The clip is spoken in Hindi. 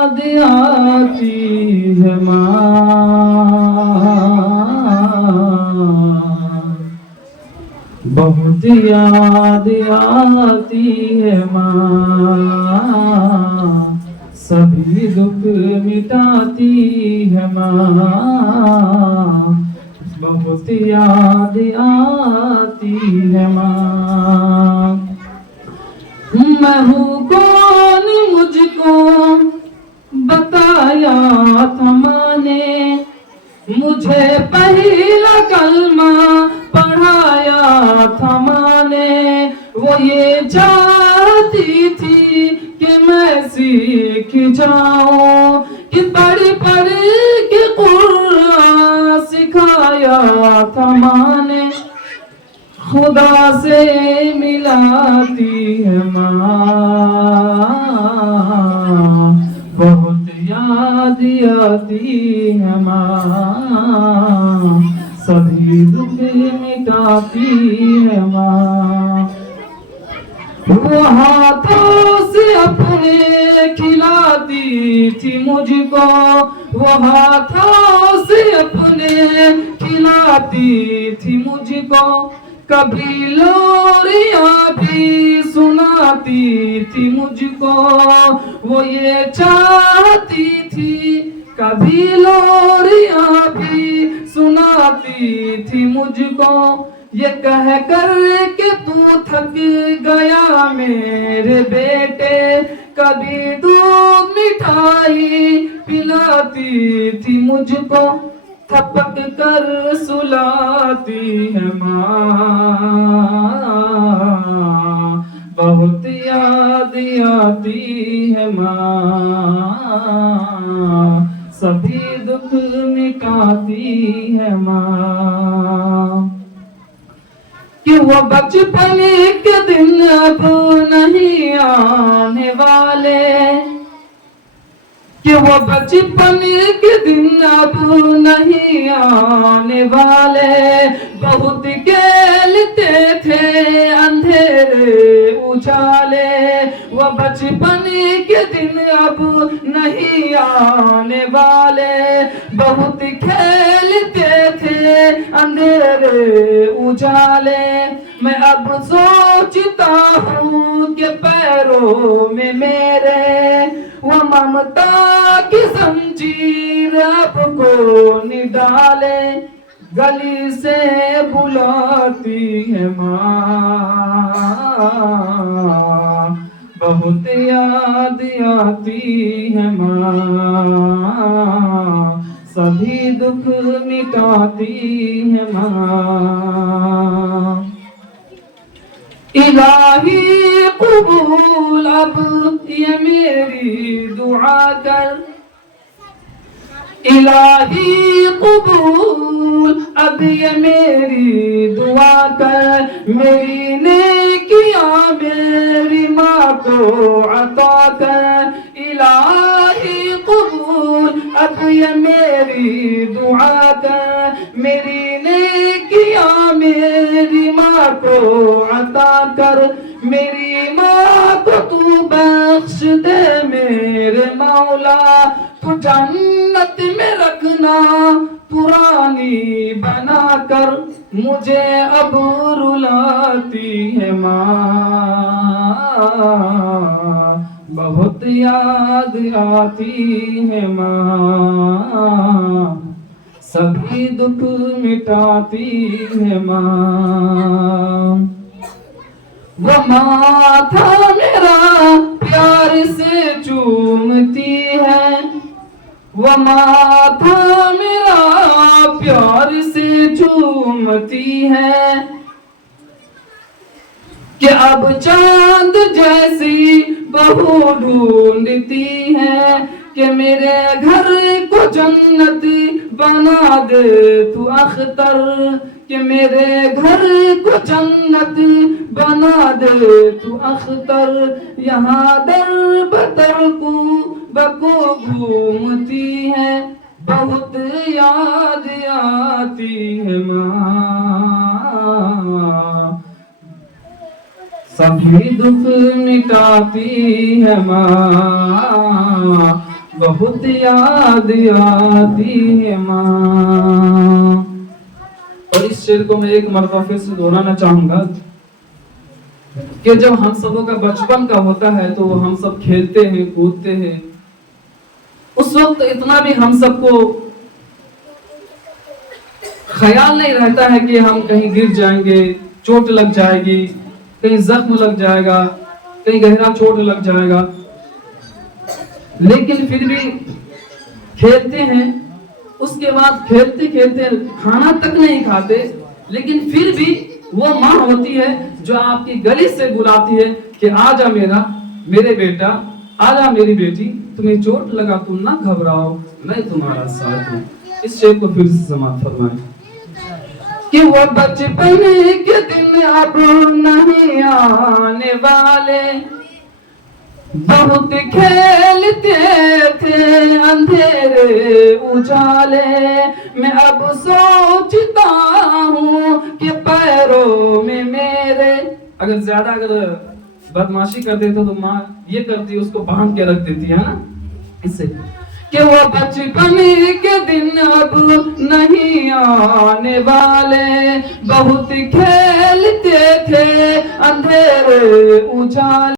आती है माँ, बहुत याद आती है माँ, सभी दुख मिटाती है माँ, बहुत याद आती है माँ। मैं हूँ कौन मुझको बताया था माँ ने, मुझे पहला कलमा पढ़ाया था माँ ने। वो ये चाहती थी कि मैं सीख जाऊं, कि पढ़ पढ़ के कुरान सिखाया था माँ ने। खुदा से मिलाती है माँ, बहुत याद आती है माँ, सभी दुख मिटाती है माँ। वो हाथों से अपने खिलाती थी मुझको, वो हाथों से अपने खिलाती थी मुझको। कभी लोरियां भी सुनाती थी मुझको, वो ये चाहती थी कभी लोरियां भी सुनाती थी मुझको। ये कह कर के तू थक गया मेरे बेटे, कभी दूध मिठाई पिलाती थी मुझको। थपक कर सुलाती है माँ, बहुत याद आती है माँ, सभी दुख मिटाती है माँ। कि वो बचपन के दिन अब नहीं आने वाले, कि वो बचपन के दिन अब नहीं आने वाले। बहुत खेलते थे अंधेरे उजाले, वो बचपन के दिन अब नहीं आने वाले। बहुत खेलते थे अंधेरे उजाले। मैं अब सोचता हूँ कि पैरों में मेरे वो ममता की जंजीर आपको निडाले। गली से बुलाती है माँ, बहुत याद आती है माँ, सभी दुख मिटाती है माँ। इलाही कबूल अब ये मेरी दुआ कर, इलाही कबूल अब ये मेरी दुआ कर। मेरी नेकियां मेरी माँ को अता कर, इलाही कबूल अब ये मेरी दुआ कर। मेरी नेकियां मेरी माँ को अता कर। मेरी माँ को तू बख्श दे मेरे मौला, तू जन्नत में रखना पुरानी बना कर। मुझे अब रुलाती है माँ, बहुत याद आती है माँ, सभी दुख मिटाती है माँ। वो माथा मेरा प्यार से चूमती है, वो माथा मेरा प्यार से चूमती है। कि अब चांद जैसी बहू ढूंढती है, कि मेरे घर को जन्नत बना दे तू अख्तर। कि मेरे घर को जन्नत बना दे तू अख्तर। यहाँ दर बदर को बको घूमती है, बहुत याद आती है माँ, सभी दुख मिटाती है माँ, बहुत याद आती है माँ। और इस शेर को मैं एक मरतबा फिर से दोहराना चाहूंगा कि जब हम सबों का बचपन का होता है तो हम सब खेलते हैं कूदते हैं, उस वक्त इतना भी हम सबको ख्याल नहीं रहता है कि हम कहीं गिर जाएंगे, चोट लग जाएगी, कहीं जख्म लग जाएगा, कहीं गहरा चोट लग जाएगा। लेकिन फिर भी खेलते हैं, उसके बाद खेलते खेलते खाना तक नहीं खाते, लेकिन फिर भी वो माँ होती है जो आपकी गली से बुलाती है कि आजा मेरे बेटा, आजा मेरी बेटी, तुम्हें चोट लगा, तुम ना घबराओ, मैं तुम्हारा साथ हूँ। इस शेर को फिर से समाप्त फरमाएं कि वो बचपन के दिन अब नहीं आने वाले, बहुत खेलते थे अंधेरे उजाले, मैं अब सोचता हूँ कि पैरों में मेरे, अगर बदमाशी करते थे तो माँ ये करती, उसको बांध के रख देती है ना, इससे कि वो बचपन के दिन अब नहीं आने वाले, बहुत खेलते थे अंधेरे उजाले।